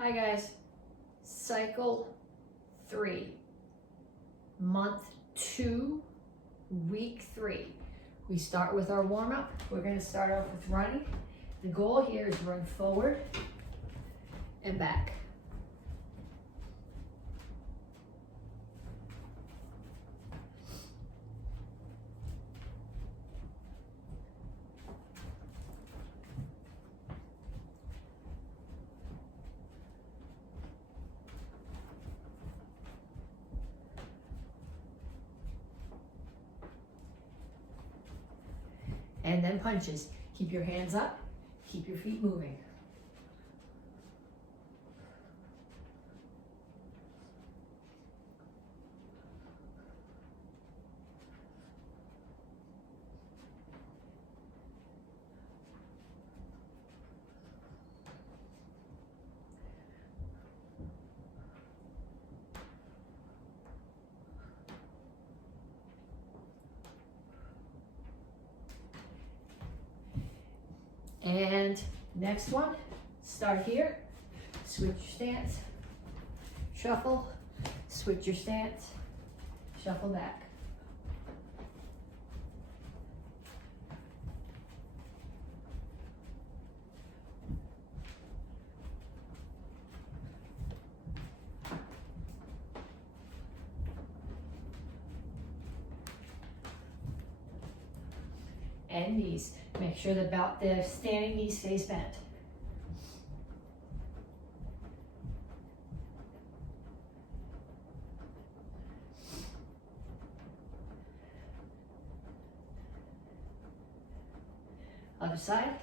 Hi guys, cycle 3, month 2, week 3. We start with our warm-up. We're going to start off with running. The goal here is run forward and back. And then punches. Keep your hands up, keep your feet moving. And next one, start here, switch your stance, shuffle, switch your stance, shuffle back. And knees. Make sure that the standing knee stays bent. Other side.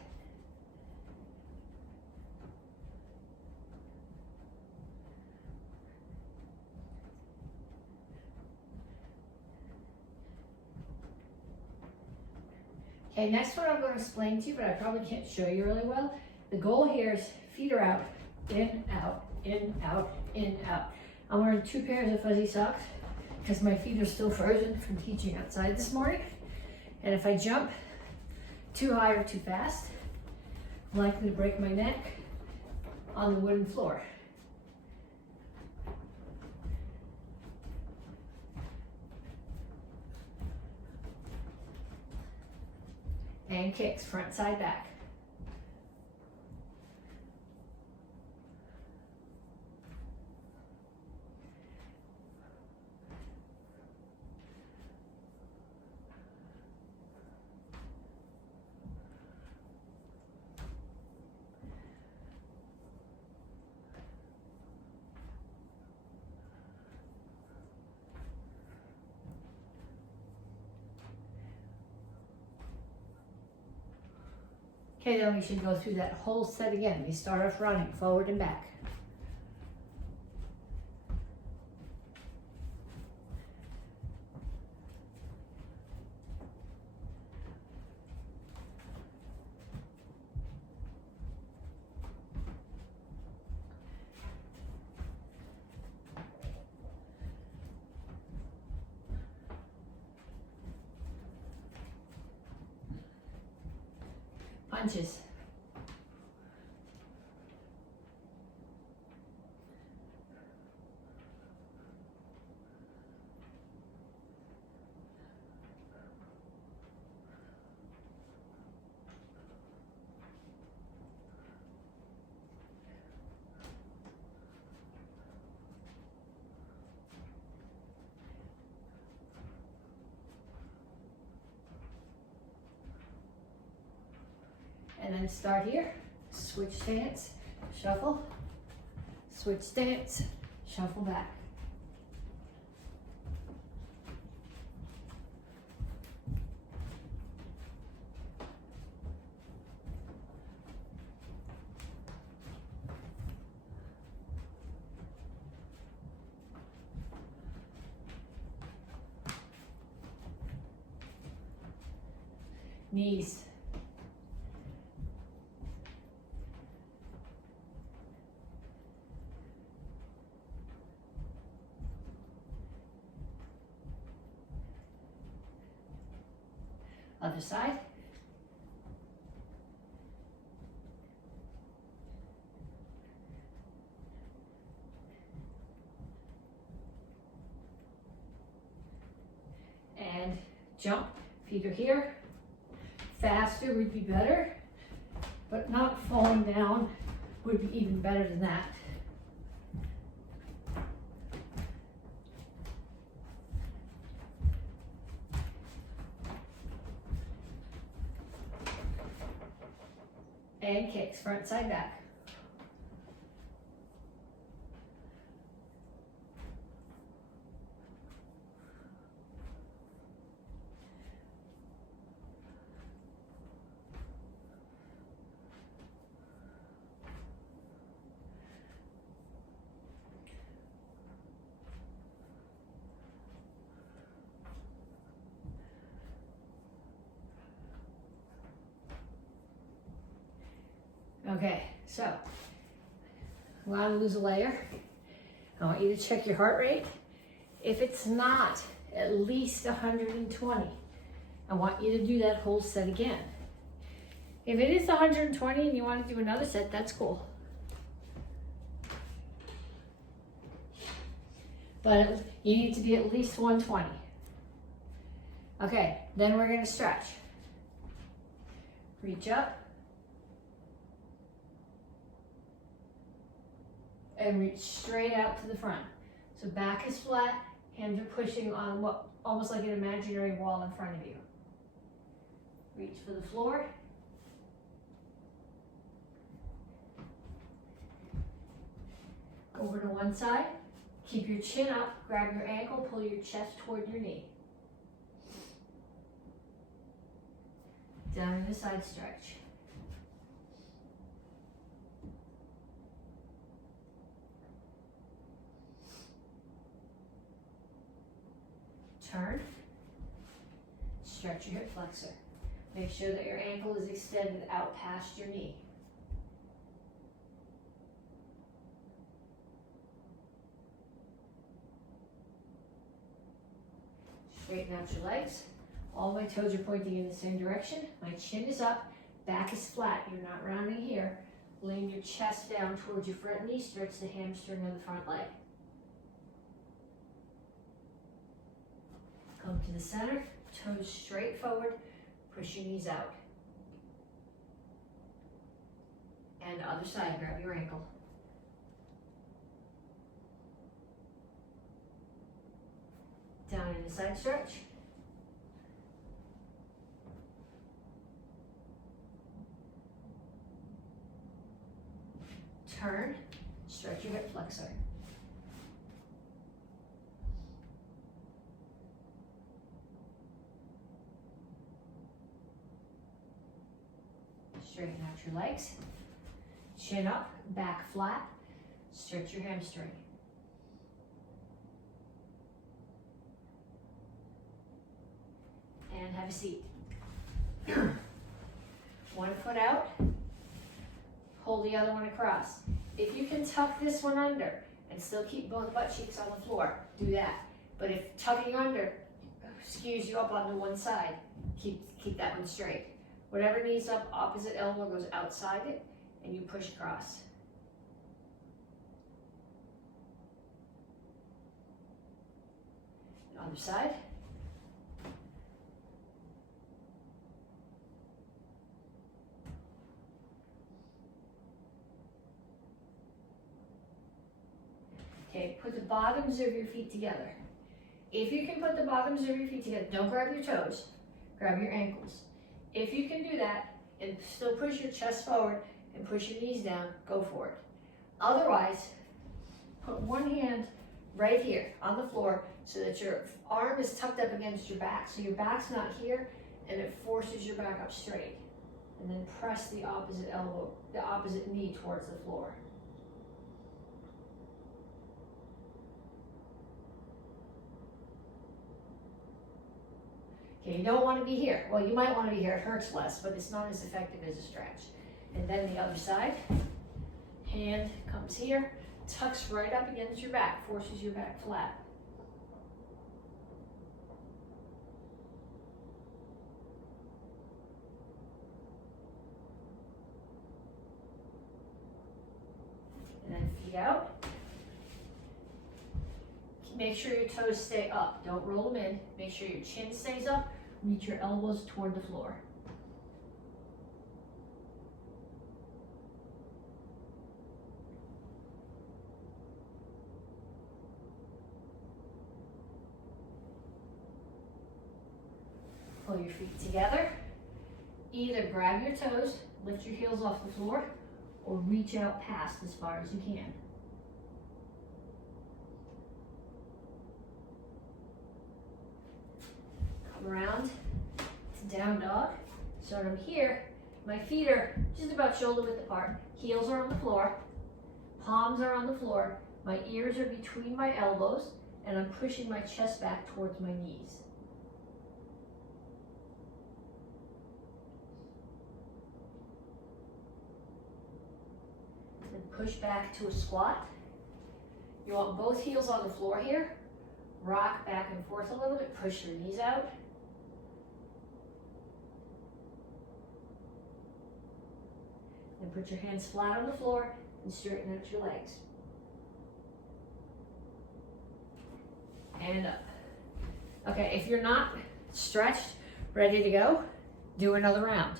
Okay, next one I'm going to explain to you, but I probably can't show you really well. The goal here is feet are out, in, out, in, out, in, out. I'm wearing 2 pairs of fuzzy socks because my feet are still frozen from teaching outside this morning. And if I jump too high or too fast, I'm likely to break my neck on the wooden floor. And kicks, front, side, back. Okay, then we should go through that whole set again. We start off running forward and back. Punches. And then start here, switch stance, shuffle, switch stance, shuffle back. Knees. Other side. jump, feet are here. Faster would be better, but not falling down would be even better than that. And kicks, front, side, back. Okay, so I want to lose a layer. I want you to check your heart rate. If it's not at least 120, I want you to do that whole set again. If it is 120 and you want to do another set, that's cool. But you need to be at least 120. Okay, then we're going to stretch. Reach up. And reach straight out to the front. So back is flat, hands are pushing on what almost like an imaginary wall in front of you. Reach for the floor. Over to one side. Keep your chin up, grab your ankle, pull your chest toward your knee. Down in a side stretch. Turn, stretch your hip flexor. Make sure that your ankle is extended out past your knee. Straighten out your legs. All my toes are pointing in the same direction. My chin is up, back is flat. You're not rounding here. Lean your chest down towards your front knee. Stretch the hamstring of the front leg. Come to the center, toes straight forward, push your knees out. And other side, grab your ankle. Down in a side stretch. Turn, stretch your hip flexor. Straighten out your legs, chin up, back flat, stretch your hamstring. And have a seat. One foot out, hold the other one across. If you can tuck this one under and still keep both butt cheeks on the floor, do that. But if tucking under skews you up onto one side, keep that one straight. Whatever knee's up, opposite elbow goes outside it, and you push across. Other side. Okay, put the bottoms of your feet together. If you can put the bottoms of your feet together, don't grab your toes, grab your ankles. If you can do that and still push your chest forward and push your knees down, go for it. Otherwise, put one hand right here on the floor so that your arm is tucked up against your back. So your back's not here and it forces your back up straight. And then press the opposite elbow, the opposite knee towards the floor. Okay, you don't want to be here. Well, you might want to be here. It hurts less, but it's not as effective as a stretch. And then the other side. Hand comes here, tucks right up against your back, forces your back flat. And then feet out. Make sure your toes stay up. Don't roll them in. Make sure your chin stays up. Reach your elbows toward the floor. Pull your feet together. Either grab your toes, lift your heels off the floor, or reach out past as far as you can. Come around to down dog. So I'm here, my feet are just about shoulder width apart. Heels are on the floor, palms are on the floor. My ears are between my elbows, and I'm pushing my chest back towards my knees. Then push back to a squat. You want both heels on the floor here. Rock back and forth a little bit, push your knees out. Then put your hands flat on the floor and straighten out your legs. And up. Okay, if you're not stretched, ready to go, do another round.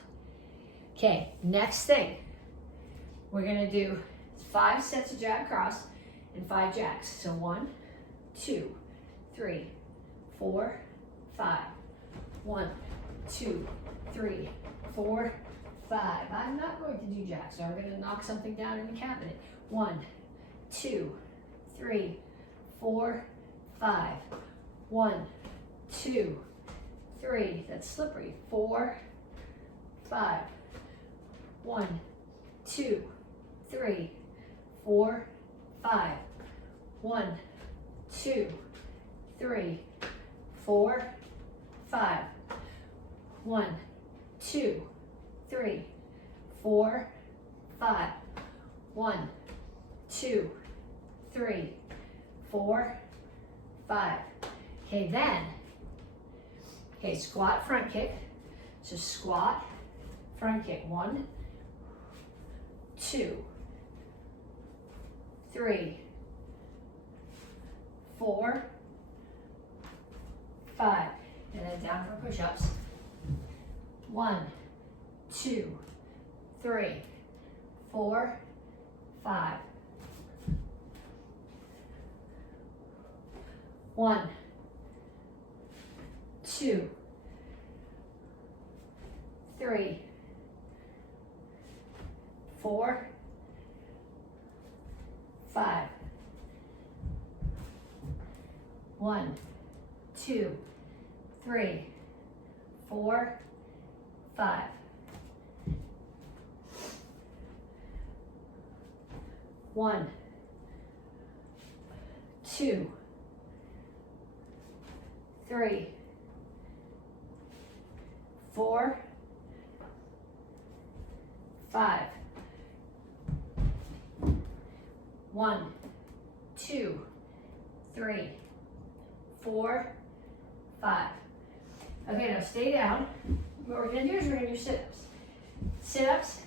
Okay, next thing. We're gonna do 5 sets of jab cross and 5 jacks. So 1, 2, 3, 4, 5. 1, 2, 3, 4, 5. I'm not going to do jacks, so I'm going to knock something down in the cabinet. 1, 2, 3, 4, 5. 1, 2, 3. That's slippery. 4, 5. 1, 2, 3, 4, 5. 1, 2, 3, 4, 5. 1, 2, 3, 4, 5. 1, 2, 3, 4, 5. Okay, then, squat, front kick. So squat, front kick. 1, 2, 3, 4, 5. And then down for push-ups. 1, 2, 3, 4, 5. 1, 2, 3, 4, 5. 1, 2, 3, 4, 5. 1, 2, 3, 4, 5. 1, 2, 3, 4, 5. Okay, now stay down. What we're gonna do is we're gonna do sit-ups. Sit-ups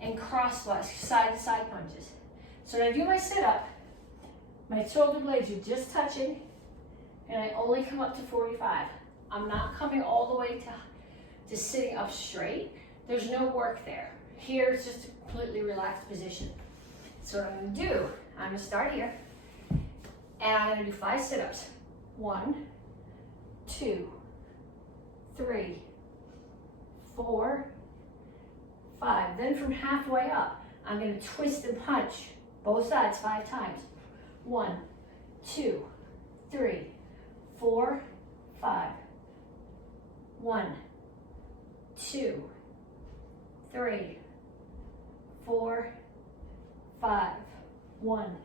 and crosswise, side-to-side punches. So when I do my sit-up, my shoulder blades are just touching, and I only come up to 45. I'm not coming all the way to sitting up straight. There's no work there. Here it's just a completely relaxed position. So what I'm gonna do, I'm gonna start here, and I'm gonna do 5 sit-ups. 1, 2, 3, 4, 5. Then from halfway up, I'm gonna twist and punch both sides 5 times. 1, 2, 3, 4, 5. 1, 2, 3, 4, 5. 1,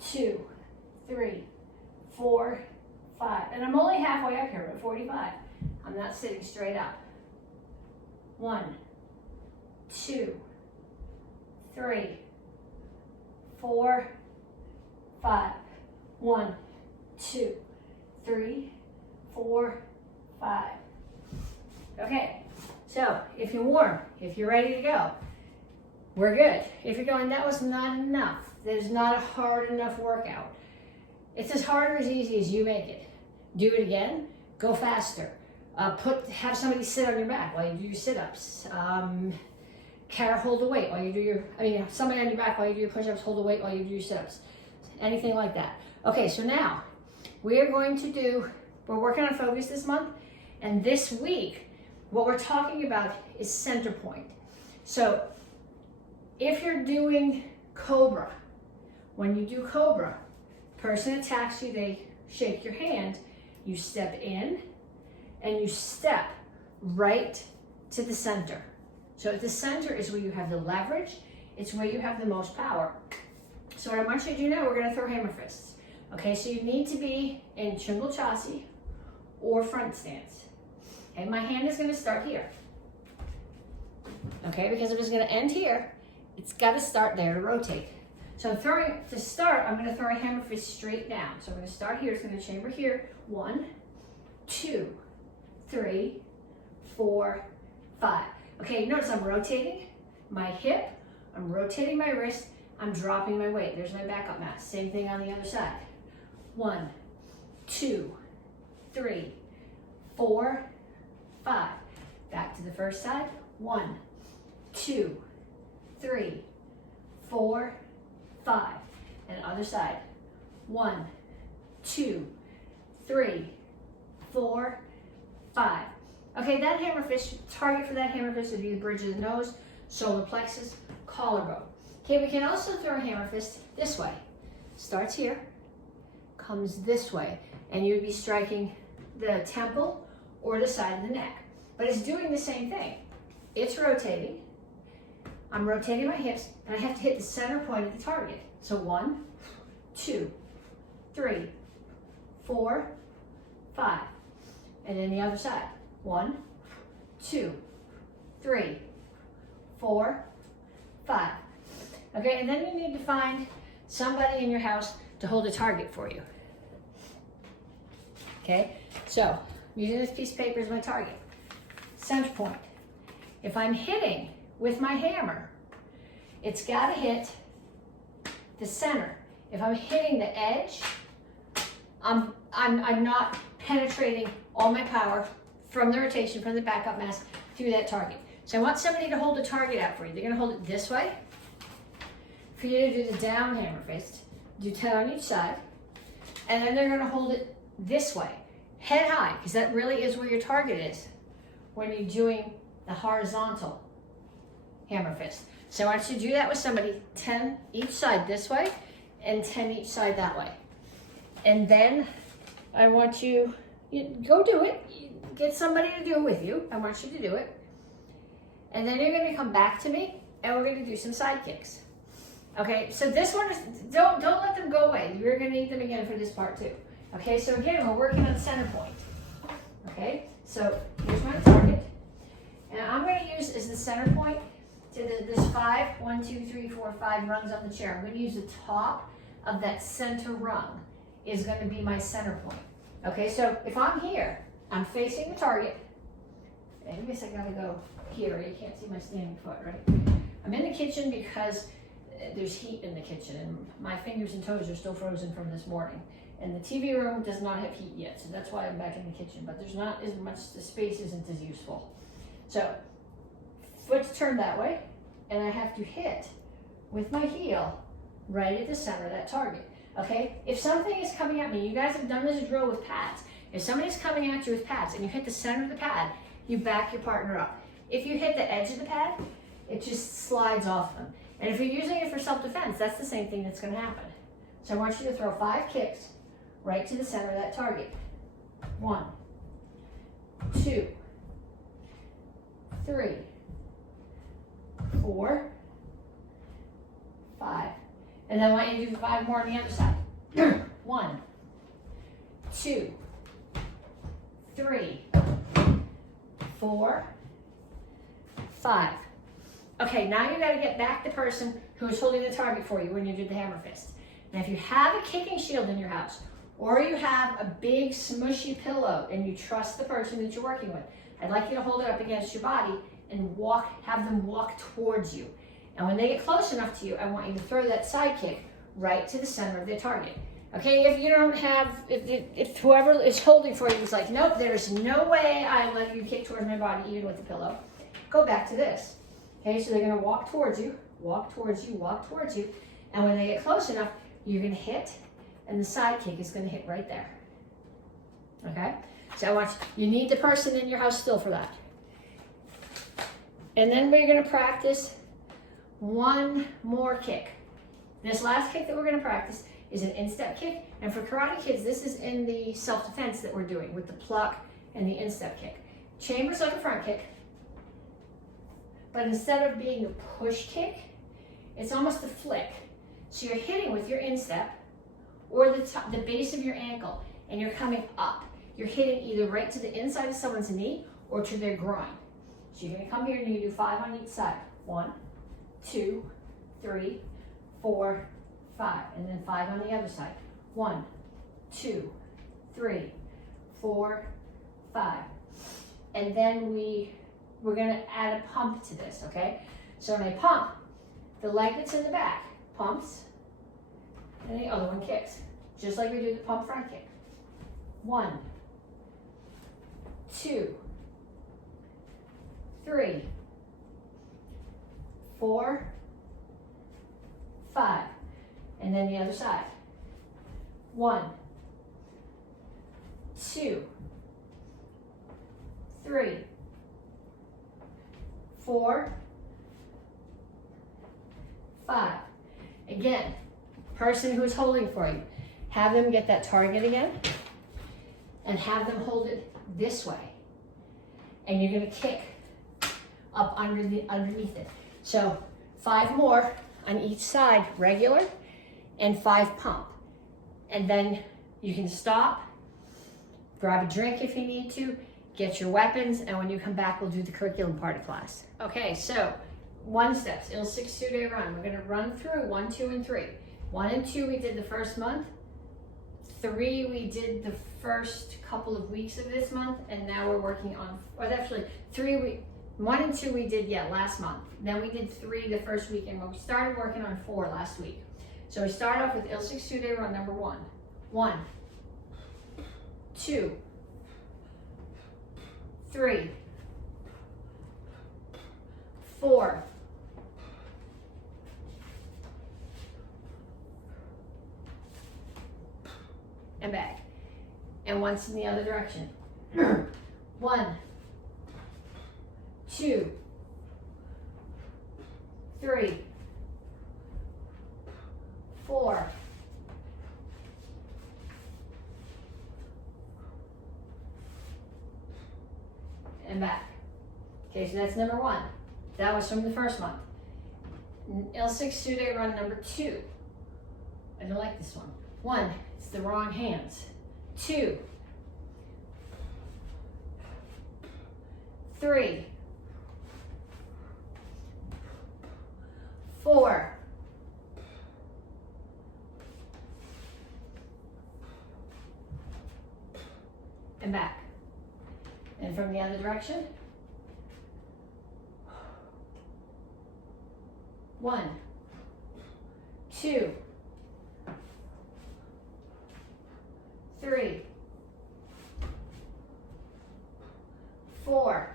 2, 3, 4, 5. And I'm only halfway up here at 45. I'm not sitting straight up. 1, 2, 3, 4, 5. 1, 2, 3, 4, 5. Okay, so if you're warm, if you're ready to go, we're good. If you're going, that was not enough, there's not a hard enough workout. It's as hard or as easy as you make it. Do it again, go faster. Have somebody sit on your back while you do your sit-ups. Hold the weight while you do have somebody on your back while you do your push-ups, hold the weight while you do your sit-ups. Anything like that. Okay, so now we're working on focus this month, and this week, what we're talking about is center point. So if you're doing Cobra, when you do Cobra, person attacks you, they shake your hand, you step in, and you step right to the center. So the center is where you have the leverage, it's where you have the most power. So what I want you to do now, we're gonna throw hammer fists. Okay, so you need to be in Chungal Chasi or front stance. Okay, my hand is gonna start here. Okay, because if it's gonna end here, it's gotta start there to rotate. So I'm gonna throw a hammer fist straight down. So I'm gonna start here, it's gonna chamber here. 1, 2, 3, 4, 5. Okay, notice I'm rotating my hip, I'm rotating my wrist, I'm dropping my weight. There's my backup mass. Same thing on the other side. 1, 2, 3, 4, 5. Back to the first side. 1, 2, 3, 4, 5. And other side. 1, 2, 3, 4, 5. Okay, that hammer fist, target for that hammer fist would be the bridge of the nose, solar plexus, collarbone. Okay, we can also throw a hammer fist this way. Starts here, comes this way, and you'd be striking the temple or the side of the neck. But it's doing the same thing. It's rotating. I'm rotating my hips, and I have to hit the center point of the target. So 1, 2, 3, 4, 5. And then the other side. 1, 2, 3, 4, 5. Okay, and then you need to find somebody in your house to hold a target for you. Okay, so using this piece of paper as my target. Center point. If I'm hitting with my hammer, it's got to hit the center. If I'm hitting the edge, I'm not penetrating all my power from the rotation, from the backup mass through that target. So I want somebody to hold the target out for you. They're going to hold it this way. For you to do the down hammer fist, do 10 on each side, and then they're going to hold it this way, head high, because that really is where your target is when you're doing the horizontal hammer fist. So I want you to do that with somebody, 10 each side this way, and 10 each side that way. And then I want you go do it. Get somebody to do it with you. I want you to do it. And then you're going to come back to me, and we're going to do some side kicks. Okay, so this one is, don't let them go away. You're going to need them again for this part too. Okay, so again, we're working on center point. Okay, so here's my target. And I'm going to use as the center point to this 5, 1, 2, 3, 4, 5 rungs on the chair. I'm going to use the top of that center rung is going to be my center point. Okay, so if I'm here, I'm facing the target. I guess I gotta go here. You can't see my standing foot, right? I'm in the kitchen because there's heat in the kitchen and my fingers and toes are still frozen from this morning. And the TV room does not have heat yet, so that's why I'm back in the kitchen. But there's not as much, the space isn't as useful. So, foot's turned that way, and I have to hit with my heel right at the center of that target. Okay, if something is coming at me, you guys have done this drill with pads. If somebody's coming at you with pads and you hit the center of the pad, you back your partner up. If you hit the edge of the pad, it just slides off them. And if you're using it for self-defense, that's the same thing that's going to happen. So I want you to throw 5 kicks right to the center of that target. 1, 2, 3, 4, 5. And then I want you to do 5 more on the other side. 1, 2, 3, 4, 5. Okay, now you got to get back the person who is holding the target for you when you do the hammer fist. Now if you have a kicking shield in your house, or you have a big smushy pillow and you trust the person that you're working with, I'd like you to hold it up against your body and have them walk towards you. And when they get close enough to you, I want you to throw that side kick right to the center of their target. Okay, if you don't have, if whoever is holding for you is like, nope, there's no way I let you kick towards my body even with the pillow, go back to this. Okay, so they're gonna walk towards you, walk towards you, walk towards you, and when they get close enough, you're gonna hit, and the side kick is gonna hit right there. Okay, so I want you need the person in your house still for that. And then we're gonna practice one more kick. This last kick that we're gonna practice is an instep kick, and for Karate Kids, this is in the self-defense that we're doing with the pluck and the instep kick. Chamber's like a front kick, but instead of being a push kick, it's almost a flick. So you're hitting with your instep or the base of your ankle, and you're coming up. You're hitting either right to the inside of someone's knee or to their groin. So you're gonna come here and you do 5 on each side. 1, 2, 3, 4, 5, and then 5 on the other side. 1, 2, 3, 4, 5. And then we're gonna add a pump to this, okay? So when I pump, the leg that's in the back pumps, and the other one kicks. Just like we do the pump front kick. 1, 2, 3, 4, 5. And then the other side. 1, 2, 3, 4, 5. Again, person who's holding for you, have them get that target again and have them hold it this way. And you're gonna kick up underneath it. So 5 more on each side, regular, and 5 pump. And then you can stop, grab a drink if you need to, get your weapons, and when you come back, we'll do the curriculum part of class. Okay, so 1 steps, Il 6 2-day run. We're gonna run through 1, 2, and 3. 1 and 2 we did the first month. 3 we did the first couple of weeks of this month, and now we're working on, or actually 1 and 2 we did, last month. Then we did 3 the first weekend, but we started working on 4 last week. So we start off with Il 6 2-day run number 1. 1, 2, 3, 4, 'and back. And once in the other direction. 1, 2, 3, 4, 'and back. Okay, so that's number 1. That was from the first month. Il 6 2-day run number 2. I don't like this one. 1, it's the wrong hands. 2, 3, 4, 'and back. And from the other direction. 1, 2, 3, 4,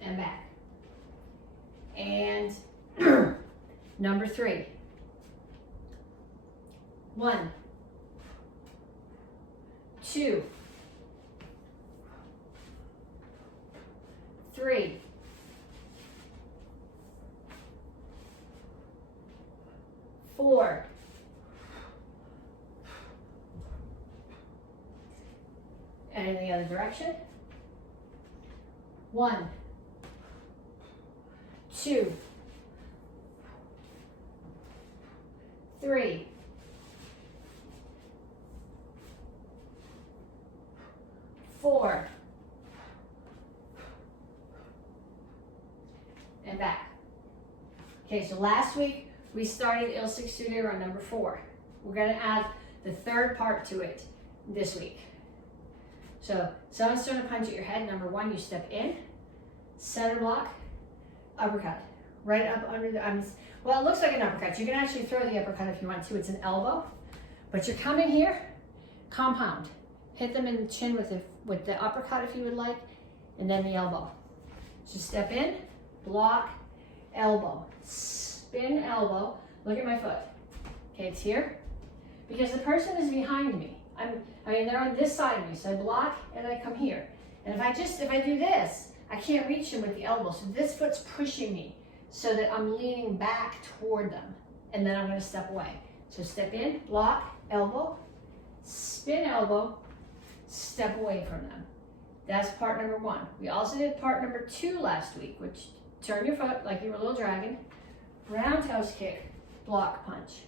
'and back. And number 3. 1, 2, 3, 4, 'and in the other direction. 1, 2, 3, 4, and back. Okay, so last week we started Il 6 2-day run number 4. We're gonna add the third part to it this week. So someone's throwing a punch at your head. Number 1, you step in, center block, uppercut. right up under the, well, it looks like an uppercut. You can actually throw the uppercut if you want to. It's an elbow, but you're coming here, compound. Hit them in the chin with the uppercut if you would like, and then the elbow. So step in, block, elbow, spin, elbow. Look at my foot. Okay, it's here. Because the person is behind me. They're on this side of me, so I block and I come here. And if I do this, I can't reach them with the elbow. So this foot's pushing me so that I'm leaning back toward them. And then I'm gonna step away. So step in, block, elbow, spin, elbow, step away from them. That's part number 1. We also did part number 2 last week, which turn your foot like you were a little dragon, roundhouse kick, block, punch.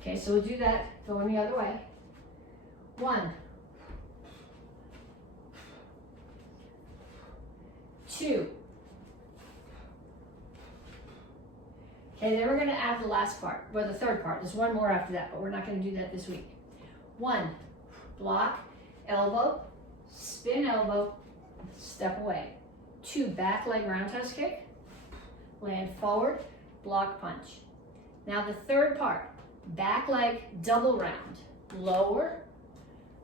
Okay, so we'll do that going the other way. 1, 2. Okay, then we're gonna add the last part, or the third part. There's one more after that, but we're not gonna do that this week. 1, block, elbow, spin, elbow, step away. 2, back leg roundhouse kick, land forward, block, punch. Now the third part, back leg double round, lower,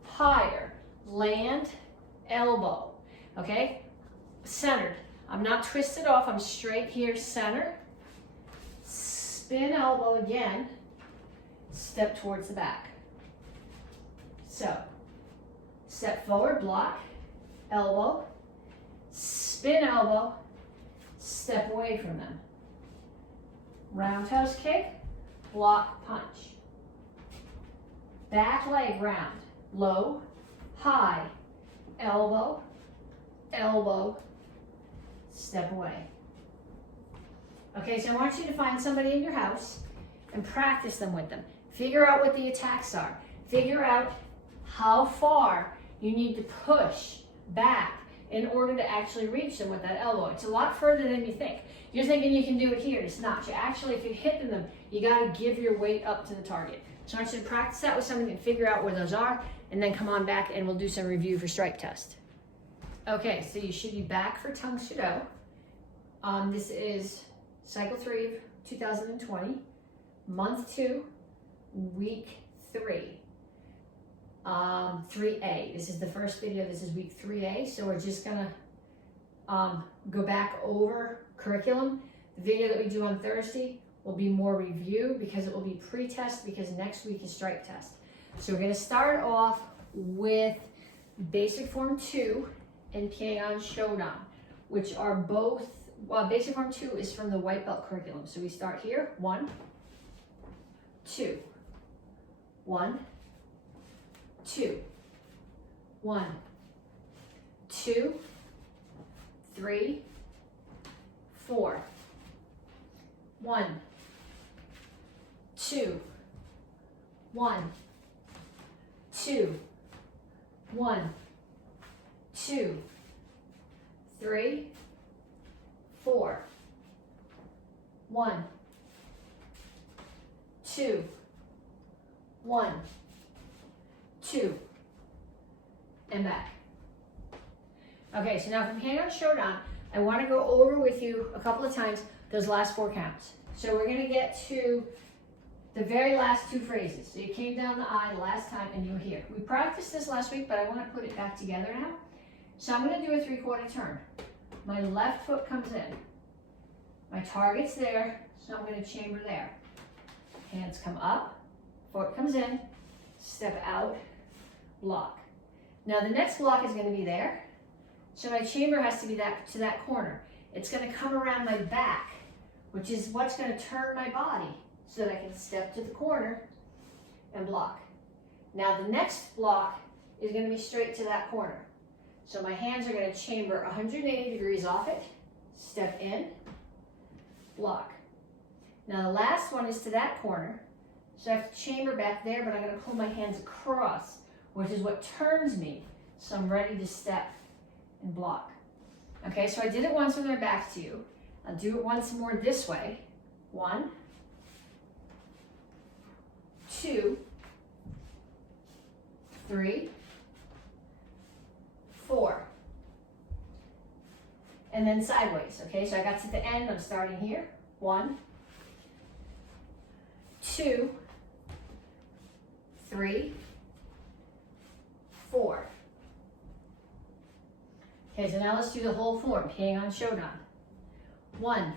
higher, land, elbow, okay? Centered. I'm not twisted off, I'm straight here, center. Spin, elbow again, step towards the back. So, step forward, block, elbow, spin, elbow, step away from them. Roundhouse kick, block, punch. Back leg round, low, high, elbow, elbow, step away. Okay, so I want you to find somebody in your house and practice them with them. Figure out what the attacks are. Figure out how far you need to push back in order to actually reach them with that elbow. It's a lot further than you think. You're thinking you can do it here. It's not. You actually, if you're hitting them, you got to give your weight up to the target. So I want you to practice that with somebody and figure out where those are, and then come on back and we'll do some review for strike test. Okay, so you should be back for Tang Soo Do. This is cycle 3 of 2020, month 2, week 3. 3A. This is the first video. This is week 3A. So we're just gonna go back over curriculum. The video that we do on Thursday will be more review because it will be pre-test because next week is strike test. So we're gonna start off with basic form 2 and Kyosa J, which are both, basic form 2 is from the white belt curriculum. So we start here, 1, 2, 1, 2, 1, 2, 3, 4, 1, 2, 1, 2, 1, 2, 3, 4, 1, 2, 1, 2, and back. Okay, so now from Kyosa J, I want to go over with you a couple of times those last 4 counts. So we're going to get to the very last 2 phrases. So you came down the I last time and you're here. We practiced this last week, but I want to put it back together now. So I'm going to do a 3/4 turn. My left foot comes in. My target's there, so I'm going to chamber there. Hands come up, foot comes in, step out, block. Now the next block is going to be there, so my chamber has to be to that corner. It's going to come around my back, which is what's going to turn my body so that I can step to the corner and block. Now the next block is going to be straight to that corner. So my hands are going to chamber 180 degrees off it, step in, block. Now the last one is to that corner, so I have to chamber back there, but I'm going to pull my hands across, which is what turns me, so I'm ready to step and block. Okay, so I did it once with my back to you. I'll do it once more this way. 1, 2, 3, 4. and then sideways, okay? So I got to the end, I'm starting here. 1, 2, 3, 4. Okay, so now let's do the whole form, hang on Shodan. 1,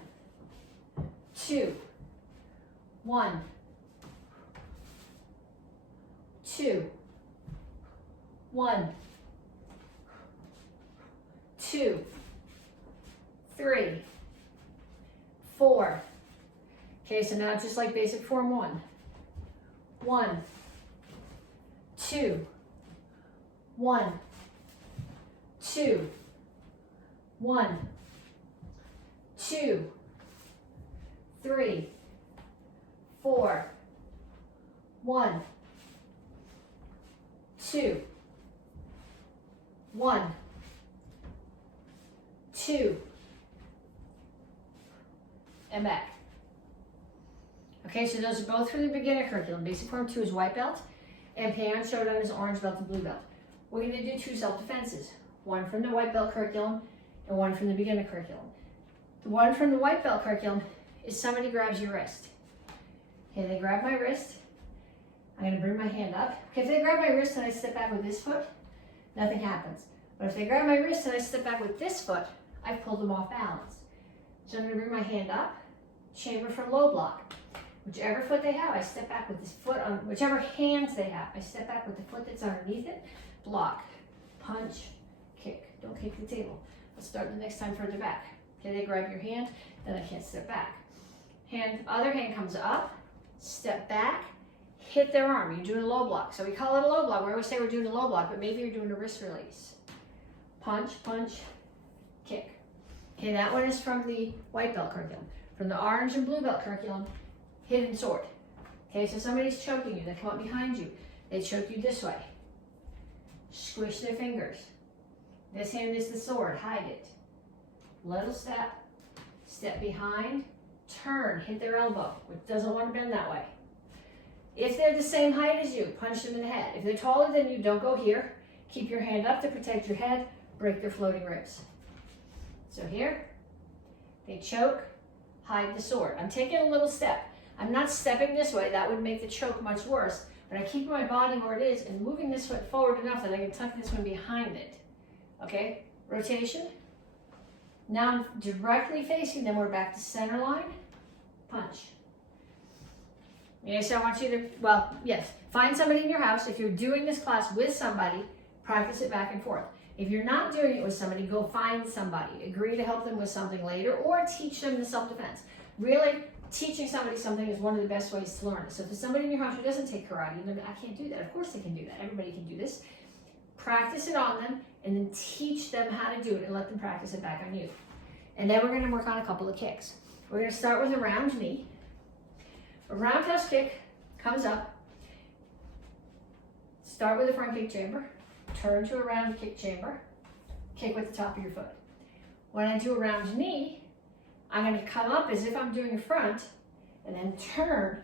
2, 1, 2, 1, 2, 3, 4. Okay, so now just like basic form 1. 1, 2, 1, 2, 1, 2, 3, 4, 1, 2, 1, 2, and back. Okay, so those are both for the beginner curriculum. Basic Form 2 is white belt, and Petsching Shodan is orange belt and blue belt. We're going to do 2 self-defenses, one from the white belt curriculum and one from the beginner curriculum. The one from the white belt curriculum is somebody grabs your wrist. Okay, they grab my wrist. I'm going to bring my hand up. Okay, if they grab my wrist and I step back with this foot, nothing happens. But if they grab my wrist and I step back with this foot, I've pulled them off balance. So I'm going to bring my hand up, chamber for low block. Whichever foot they have, I step back with this foot on, whichever hands they have, I step back with the foot that's underneath it, block, punch, kick. Don't kick the table. Let's start the next time further back. Okay, they grab your hand, then I can't step back. Other hand comes up, step back, hit their arm. You're doing a low block. So we call it a low block. We always say we're doing a low block, but maybe you're doing a wrist release. Punch, punch, kick. Okay, that one is from the white belt curriculum. From the orange and blue belt curriculum, hidden sword. Okay, so somebody's choking you. They come up behind you. They choke you this way. Squish their fingers. This hand is the sword. Hide it. Little step. Step behind. Turn. Hit their elbow, which doesn't want to bend that way. If they're the same height as you, punch them in the head. If they're taller than you, don't go here. Keep your hand up to protect your head. Break their floating ribs. So here, they choke. Hide the sword. I'm taking a little step. I'm not stepping this way. That would make the choke much worse. But I keep my body where it is and moving this foot forward enough that I can tuck this one behind it. Okay? Rotation. Now I'm directly facing them. We're back to center line. Punch. Okay, so I want you to, well, yes, find somebody in your house. If you're doing this class with somebody, practice it back and forth. If you're not doing it with somebody, go find somebody. Agree to help them with something later or teach them the self-defense. Really, teaching somebody something is one of the best ways to learn it. So if there's somebody in your house who doesn't take karate, I can't do that. Of course they can do that. Everybody can do this. Practice it on them and then teach them how to do it and let them practice it back on you. And then we're going to work on a couple of kicks. We're going to start with a round knee. A roundhouse kick comes up. Start with a front kick chamber. Turn to a round kick chamber. Kick with the top of your foot. When I do a round knee, I'm going to come up as if I'm doing a front and then turn.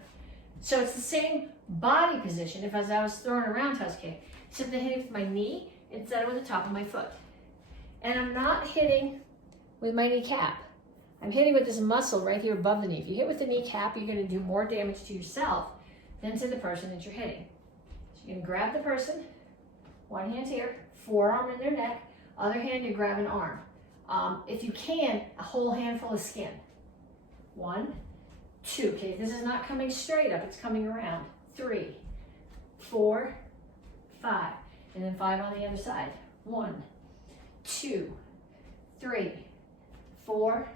So it's the same body position if as I was throwing a roundhouse kick, except I'm hitting with my knee instead of with the top of my foot. And I'm not hitting with my kneecap. I'm hitting with this muscle right here above the knee. If you hit with the kneecap, you're going to do more damage to yourself than to the person that you're hitting. So you're going to grab the person, one hand here, forearm in their neck, other hand you grab an arm. If you can, a whole handful of skin. 1, 2. Okay, this is not coming straight up, it's coming around. 3, 4, 5. And then 5 on the other side. 1, 2, 3, 4,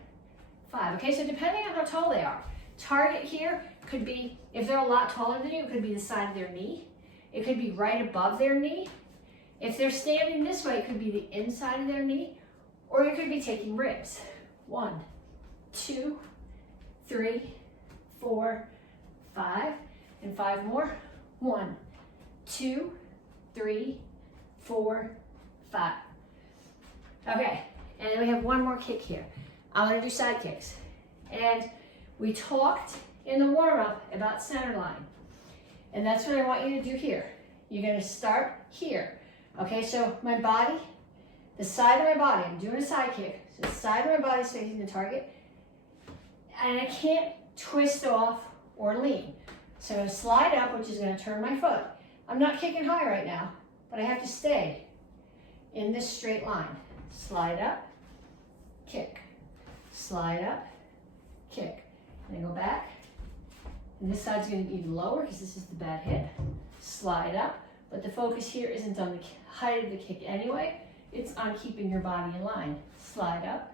5. Okay, so depending on how tall they are, target here could be, if they're a lot taller than you, it could be the side of their knee. It could be right above their knee. If they're standing this way, it could be the inside of their knee, or you could be taking ribs. 1, 2, 3, 4, 5, and 5 more. 1, 2, 3, 4, 5. Okay, and then we have one more kick here. I'm going to do side kicks. And we talked in the warm-up about center line. And that's what I want you to do here. You're going to start here. Okay, so my body, the side of my body, I'm doing a side kick. So the side of my body is facing the target. And I can't twist off or lean. So I'm going to slide up, which is going to turn my foot. I'm not kicking high right now, but I have to stay in this straight line. Slide up, kick. Slide up, kick. And then go back. And this side's going to be lower because this is the bad hip. Slide up, but the focus here isn't on the height of the kick anyway. It's on keeping your body in line. Slide up,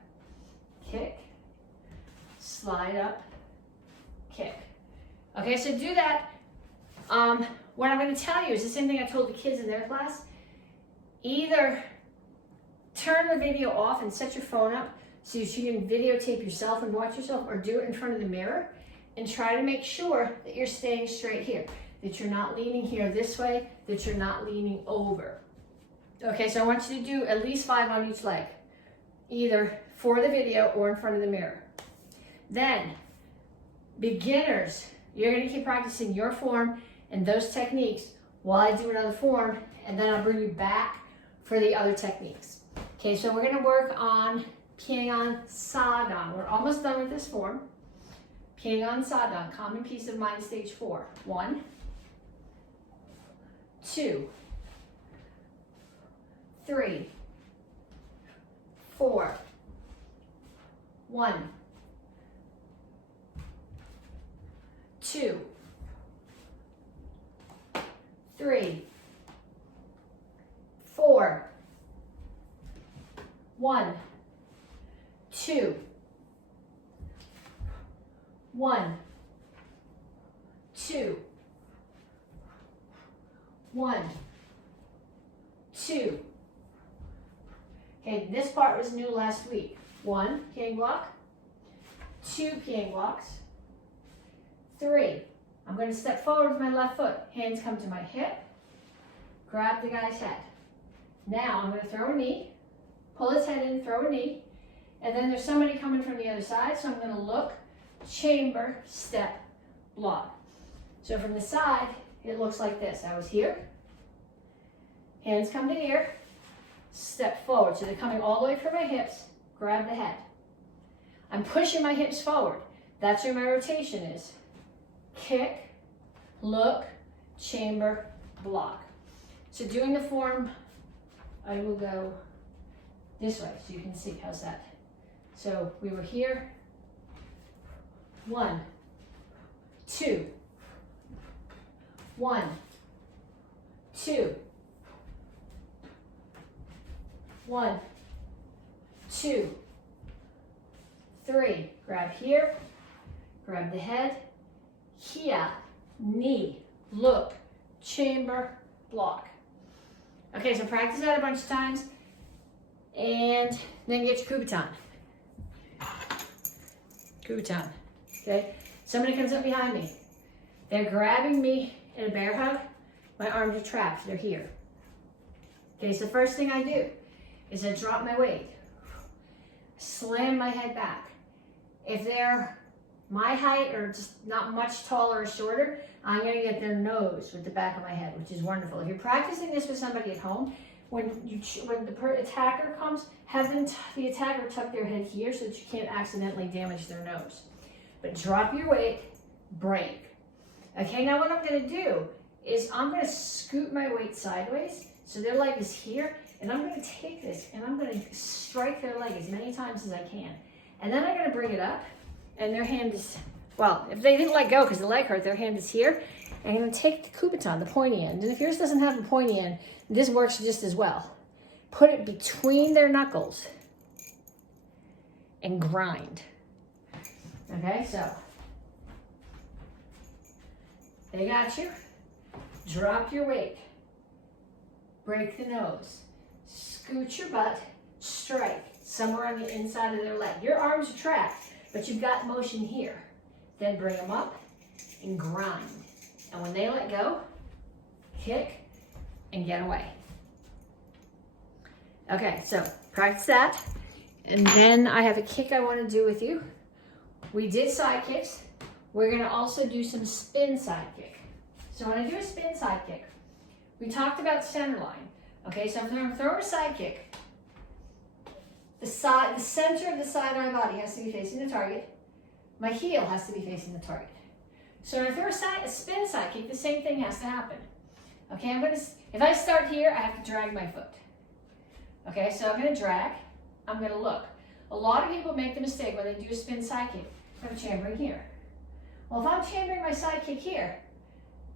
kick, slide up, kick. Okay, so do that. What I'm going to tell you is the same thing I told the kids in their class. Either turn the video off and set your phone up so that you can videotape yourself and watch yourself, or do it in front of the mirror and try to make sure that you're staying straight here, that you're not leaning here this way, that you're not leaning over. Okay, so I want you to do at least 5 on each leg, either for the video or in front of the mirror. Then, beginners, you're going to keep practicing your form and those techniques while I do another form, and then I'll bring you back for the other techniques. Okay, so we're going to work on Pyongan Sadang. We're almost done with this form. Pyongan Sadang, common piece of mind, stage 4. 1, 2, 3, 4. 1, 2, 3, 4. 1, 2, 1, 2, 1, 2. Okay, this part was new last week. 1 Pyongan block, 2 Pyongan blocks, 3. I'm going to step forward with my left foot. Hands come to my hip. Grab the guy's head. Now I'm going to throw a knee, pull his head in, throw a knee, and then there's somebody coming from the other side, so I'm going to look, chamber, step, block. So from the side, it looks like this. I was here, hands come to here, step forward. So they're coming all the way from my hips, grab the head. I'm pushing my hips forward. That's where my rotation is. Kick, look, chamber, block. So doing the form, I will go this way so you can see. How's that? So we were here. 1, 2, 1, 2, 1, 2, 3. Grab here, grab the head, here, knee, look, chamber, block. Okay, so practice that a bunch of times, and then get your kubutan. Kubutan. Okay, somebody comes up behind me. They're grabbing me in a bear hug. My arms are trapped. They're here. Okay, so first thing I do is I drop my weight, slam my head back. If they're my height or just not much taller or shorter, I'm going to get their nose with the back of my head, which is wonderful. If you're practicing this with somebody at home, when the attacker comes, have the attacker tuck their head here so that you can't accidentally damage their nose. But drop your weight, break. Okay, now what I'm going to do is I'm going to scoot my weight sideways so their leg is here, and I'm going to take this and I'm going to strike their leg as many times as I can. And then I'm going to bring it up, and their hand is, well, if they didn't let go because the leg hurt, their hand is here. And I'm going to take the kubutan, the pointy end. And if yours doesn't have a pointy end, this works just as well. Put it between their knuckles and grind. Okay, so they got you. Drop your weight. Break the nose. Scoot your butt. Strike somewhere on the inside of their leg. Your arms are trapped, but you've got motion here. Then bring them up and grind. And when they let go, kick and get away. Okay, so practice that. And then I have a kick I want to do with you. We did side kicks. We're going to also do some spin side kick. So when I do a spin side kick, we talked about center line. Okay, so I'm going to throw a side kick. the center of the side of my body has to be facing the target. My heel has to be facing the target. So when I throw a spin side kick, the same thing has to happen. Okay, if I start here, I have to drag my foot. Okay, so I'm gonna drag, I'm gonna look. A lot of people make the mistake when they do a spin side kick of chambering here. Well, if I'm chambering my side kick here,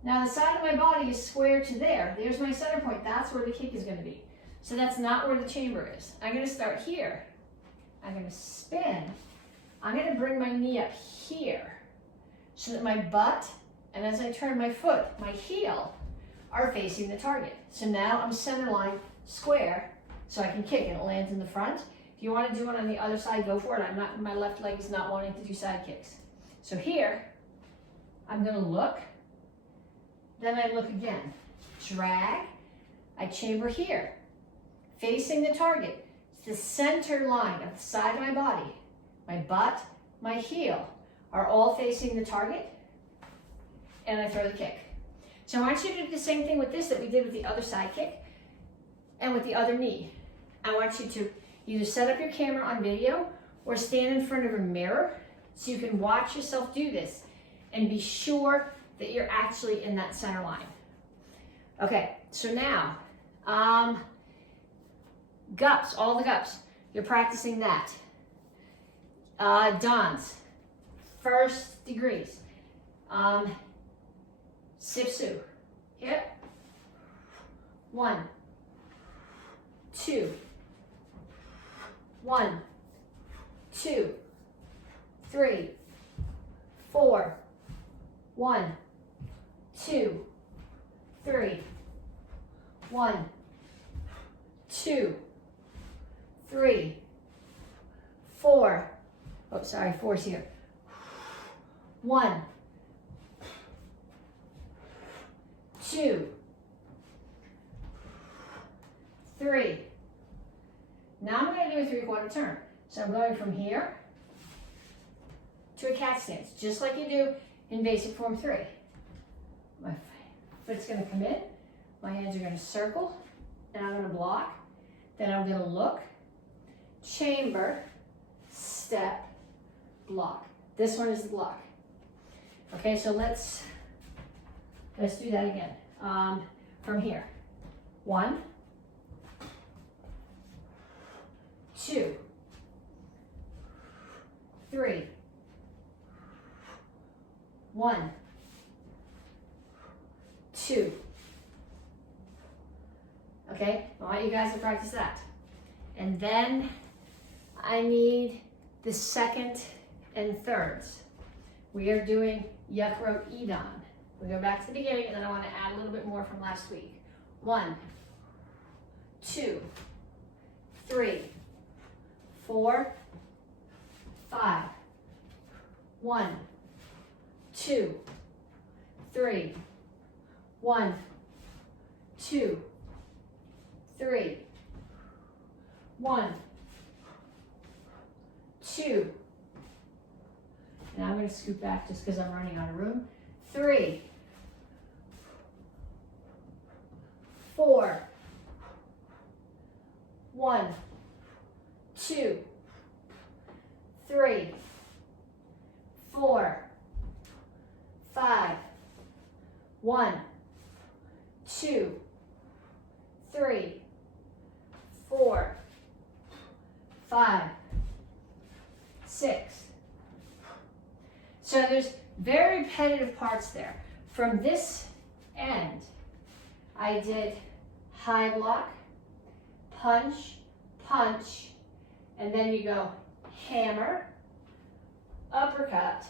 now the side of my body is square to there. There's my center point, that's where the kick is gonna be. So that's not where the chamber is. I'm gonna start here. I'm gonna spin. I'm gonna bring my knee up here so that my butt, and as I turn my foot, my heel are facing the target. So now I'm center line square so I can kick and it lands in the front. If you want to do it on the other side, go for it. My left leg is not wanting to do side kicks. So here, I'm gonna look, then I look again. Drag, I chamber here, facing the target. It's the center line of the side of my body. My butt, my heel are all facing the target, and I throw the kick. So I want you to do the same thing with this that we did with the other side kick and with the other knee. I want you to either set up your camera on video or stand in front of a mirror so you can watch yourself do this and be sure that you're actually in that center line. Okay, so now, gups, all the gups, you're practicing that. Dans, first degrees, Sipsu, hip, 1, 2, 1, 2, 3, 4, 1, 2, 3, 1, 2, 3, 4. Oh, sorry, 4's here. 1, 2, 3. Now I'm going to do a 3/4 turn. So I'm going from here to a cat stance, just like you do in basic form 3. My foot's going to come in, my hands are going to circle, and I'm going to block. Then I'm going to look, chamber, step, block. This one is the block. Okay, so let's do that again. From here. 1, 2, 3, 1, 2. Okay, I want you guys to practice that. And then I need the second and thirds. We are doing Yakro Idan. We go back to the beginning and then I want to add a little bit more from last week. 1, 2, 3, 4, 5. 1, 2, 3, 1, 2, 3, 1, 2. Now I'm going to scoot back just because I'm running out of room. 3, 4, 1, 2, 3, 4, 5. 1, 2, 3, 4, 5, 6. So there's very repetitive parts there. From this end, I did high block, punch, punch, and then you go hammer, uppercut,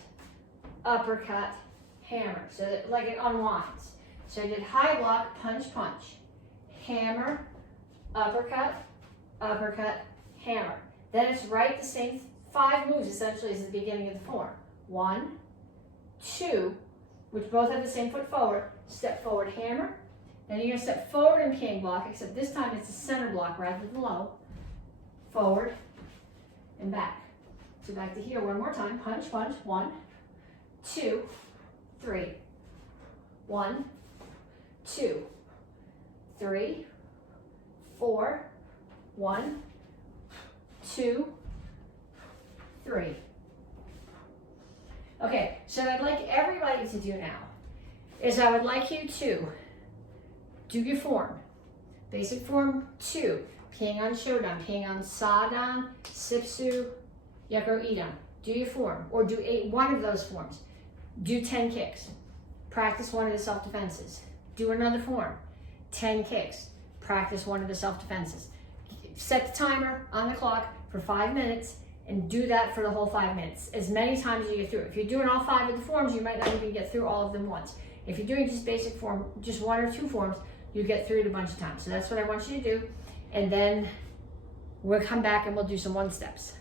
uppercut, hammer. So that like it unwinds. So I did high block, punch, punch, hammer, uppercut, uppercut, hammer. Then it's right the same 5 moves essentially as the beginning of the form. 1, 2, which both have the same foot forward, step forward, hammer. Then you're going to step forward and king block, except this time it's a center block rather than low. Forward and back. So back to here one more time. Punch, punch. 1, 2, 3. 1, 2, 3, 4. 1, 2, 3. Okay, so what I'd like everybody to do now is I would like you to do your form. Basic form 2, Pyongan Shodan, Pyongan Sadan, Sipsu, Yako Idam. Do your form, or do one of those forms. Do 10 kicks. Practice one of the self-defenses. Do another form, 10 kicks. Practice one of the self-defenses. Set the timer on the clock for 5 minutes and do that for the whole 5 minutes, as many times as you get through. If you're doing all 5 of the forms, you might not even get through all of them once. If you're doing just basic form, just 1 or 2 forms, you get through it a bunch of times. So that's what I want you to do. And then we'll come back and we'll do some 1-steps.